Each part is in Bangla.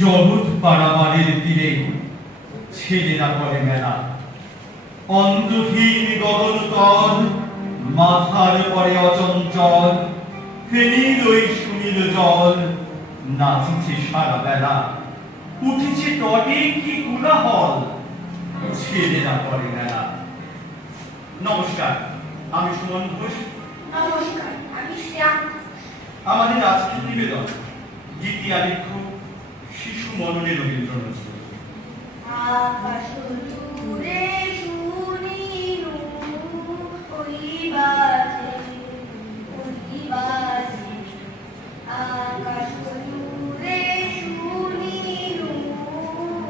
জগৎ পাড়াবাড়ির তীরে ছেলেরা করে মেলা, অন্তহীন গগনতল মাথার পরে অচঞ্চল, ফেনিল ওই সুনীল জল নাচিছে সারা বেলা, উঠেছে তটে কি কোলাহল, ছেলেরা করে মেলা। নমস্কার, আমি সুমন ঘোষ। নমস্কার, আমি শ্যাম। আমাদের আজকের নিবেদন গীতি আলেখ্য শিশু মননে রবীন্দ্র নজরুল। আকাশ জুড়ে শুনিনু ওই বাজে, আকাশ জুড়ে শুনিনু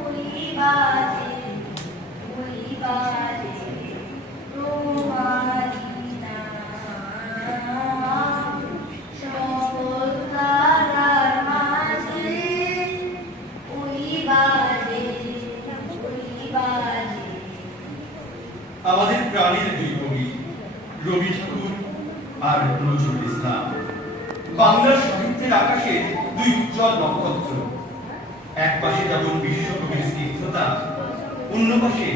ওই বাজে, তোমারি নাম সকল তারার মাঝে ওই বাজে। আমাদের প্রাণের দুই কবি রবি ঠাকুর আর নজরুল ইসলাম বাংলা সাহিত্যের আকাশে দুই উজ্জ্বল নক্ষত্র। এক পাশে যেমন বিশ্বকবির স্নিগ্ধতা, অন্য পাশে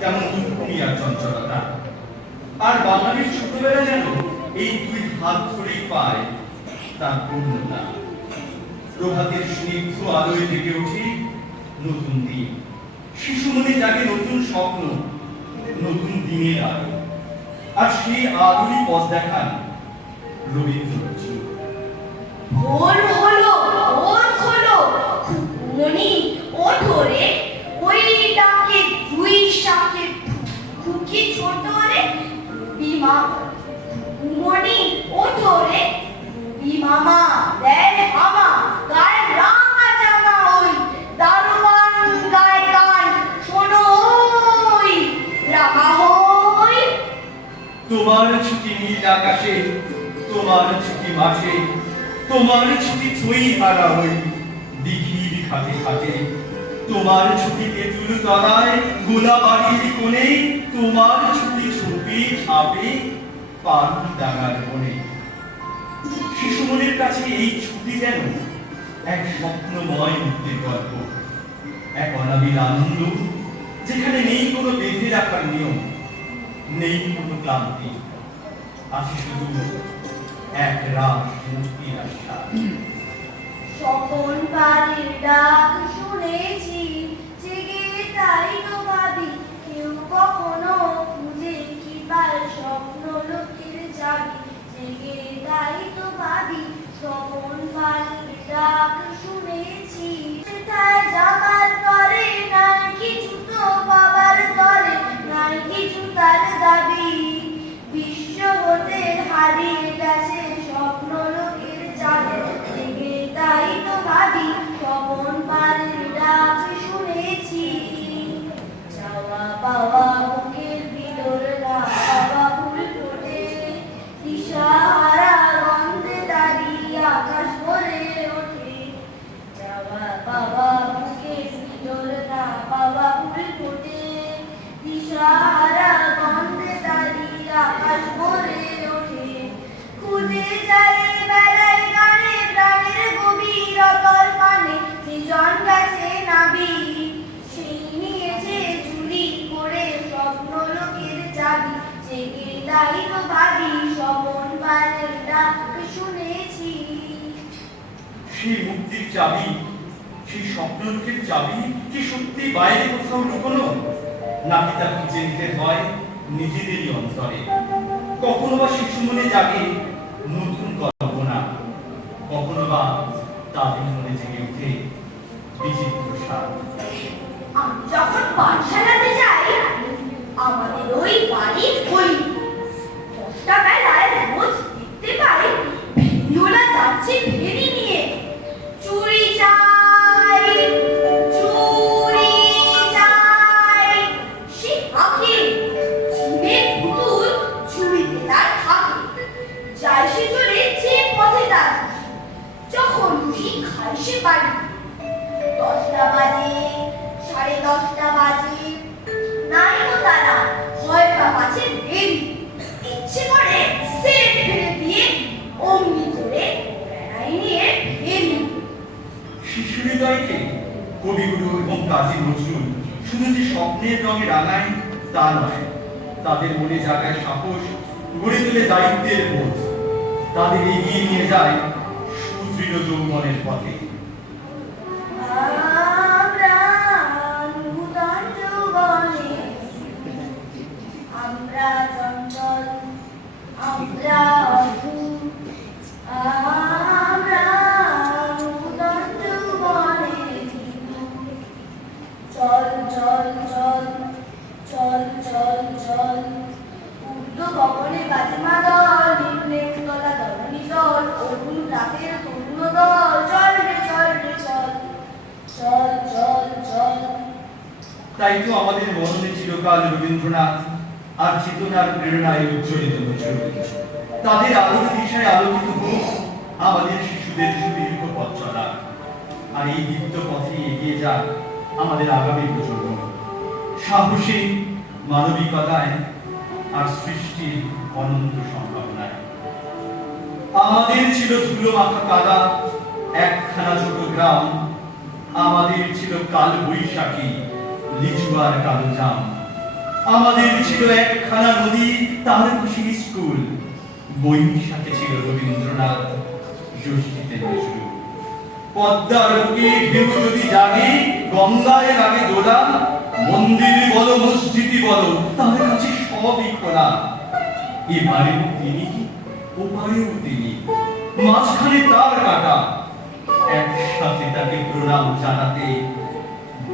যেমন দুর্গমি আর চঞ্চলতা। আর বাঙালির ছোটবেলা যেন এই দুই হাত ধরেই পায় তার পূর্ণতা। প্রভাতের স্নিগ্ধ আলোয় জেগে ওঠে নতুন দিন, শিশু মনে জাগে নতুন স্বপ্ন, নতুন দিনের আলো। আর সেই আলোরই পথ দেখান রবীন্দ্র নজরুল। ভোর হলো, ভোর হলো, মনি ওঠো রে, ওই ডাকে দুই শাকে খুকি ছোট রে, বিমা মনি ওঠো রে, বিমামা দেয় হামা, গায়ে রাঙা জামা, ওই দারোয়ান গায়ে গান শোনো, ওই রাঙা হই। তোমার ছুটি নীল আকাশে, তোমার ছুটি মাঠে, তোমার ছুটি ছুঁই হারা হই দিঘির ঘাটে ঘাটে, তোমার ছুটি তেঁতুল তলায় গোলাবাড়ির কোণে, তোমার ছুটি ছুপি ছাপে পান ডাঙার বনে। শিশু মনের কাছে এই ছুটি যেন এক স্বপ্নময় মুক্তির গল্প, এক অনাবিল আনন্দ যেখানে নেই কোনো বেঁধে রাখার নিয়ম, নেই কোনো ক্লান্তি, আছে শুধু এক রাস মুক্তির আশা। সকল বাড়ির ডাক শুনেছি, জেগে তাই তো ভাবি, কেউ কখনো খুঁজে কি পায় স্বপ্ন লোকের চাবি, জেগে তাই তো ভাবি, সকল বাড়ির ডাক শুনেছি। সেটায় যাবার তরে নাই কিছু তো বাবার তরে, নাই কিছু তার দাবি, বিশ্ব হতে হারিয়ে গেছে স্বপ্ন লোকের চাঁদে, জেগে তাই তো ভাবি, স্বপন পারের ডাক শুনেছি। চাওয়া পাওয়া বুকের ভিতর না পাওয়া ফুল ফোটে, দিশাহারা গন্ধে দাঁড়িয়ে আকাশ ভরে ওঠে। চাওয়া পাওয়া বুকের ভিতর না পাওয়া ফুল ফোটে, দিশাহারা গন্ধে দাঁড়িয়ে আকাশ ভরে ওঠে। খুঁজে যায় বেলায় গানে প্রাণের গভীর অতল পানে, সৃজন গেছে নাবি, সেই নিয়েছে চুরি করে স্বপ্ন লোকের চাবি, জেগে তাই তো ভাবি, স্বপন পারের ডাক শুনেছি। সেই মুক্তির চাবি, সেই স্বপ্ন লোকের চাবি কি সত্যি বাইরে কোথাও লুকোনো, নাকি তা খুঁজে নিতে হয় নিজেদেরই অন্তরে? কখনো বা শিশু মনে জাগে নতুন কল্পনা, কখনো বা তাদের মনে জেগে ওঠে বিচিত্র স্বাদ। আমি যখন পাঠশালাতে যাই, আমাদের ওই বাড়ির ওই 10টা বেলায় রোজ দেখতে পাই ফেরিওয়ালা যাচ্ছে ফেরি নিয়ে। চুরি চাই, চুরি চাই, সে হাঁকে ঝিমের পুতুল চুরিতে তার থাকে, যায় সে চলে যে পথে তার, যখন খুশি খায় সে বাড়ি। 10টা বাজে, 10:30 বাজে, নাই তো তারা হয় বা পাছে দেরি, ইচ্ছে করে সেট ফেলে দিয়ে অমনি করে বেড়াই নিয়ে ফেরি। শিশু শিশুহৃদয়কে কবিগুরু এবং কাজী নজরুল শুধু যে স্বপ্নের রঙে রাঙায় তা নয়, তাদের মনে জাগায় সাহস, গড়ে তোলে দায়িত্বের বোধ, তাদের এগিয়ে নিয়ে যায় সুদৃঢ় যৌবনের পথে। আমরা নূতন যৌবনে, আমরা চঞ্চল, আমরা অদ্ভুত, আমরা নূতন যৌবনে, চল চল চল চল চল চল, উর্দু ভবনে বাজে মাদল, নিম্নে তলা ধরণী চল, অরুণ রাতের তরুণ দল, চল রে চল রে চল, চল চল চল। তাই তো আমাদের মননে চিরকাল রবীন্দ্রনাথ আর চেতনার প্রেরণায় উজ্জ্বলিত নজরুল। তাদের আলোর দিশায় আলোকিত হোক আমাদের শিশুদের সুদীর্ঘ পথ চলা, আর এই দীপ্ত পথে এগিয়ে যাক আমাদের আগামী প্রজন্ম, সাহসী মানবিকতায় আর সৃষ্টির অনন্ত সম্ভাবনায়। আমাদের ছিল ধুলো মাখা কাদা একখানা ছোট গ্রাম, আমাদের ছিল কাল বৈশাখী লিচু আর কালো জাম, আমাদের ছিল একখানা নদী তার খুশি স্কুল, বৈশাখে ছিল রবীন্দ্রনাথ, জ্যৈষ্ঠীতে নজরুল। পদ্মার বুকে ঢেউ যদি জাগে, গঙ্গায় লাগে দোলা, মন্দির বলো মসজিদই বলো তার কাছে সবই খোলা। এবারেও তিনি, ওপারেও তিনি, মাঝখানে তার কাটা, একসাথে তাকে প্রণাম জানাতে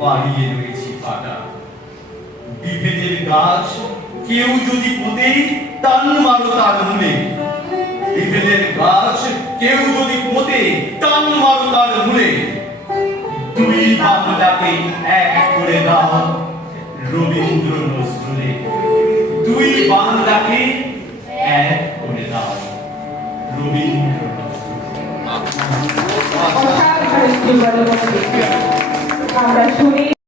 বাড়িয়ে রয়েছি পাটা। বিভেদের গাছ কেউ যদি পোঁতে, টান মারো তার মূলে, বিভেদের গাছ কেউ যদি পোঁতে, টান মারো তার মূলে। দুই বাংলাকে এক করে দাও রবীন্দ্র নজরুলে, দুই বাংলাকে এক করে দাও রবীন্দ্র নজরুলে। অসাধারণ জীবনের মধ্যে আমরা শুনি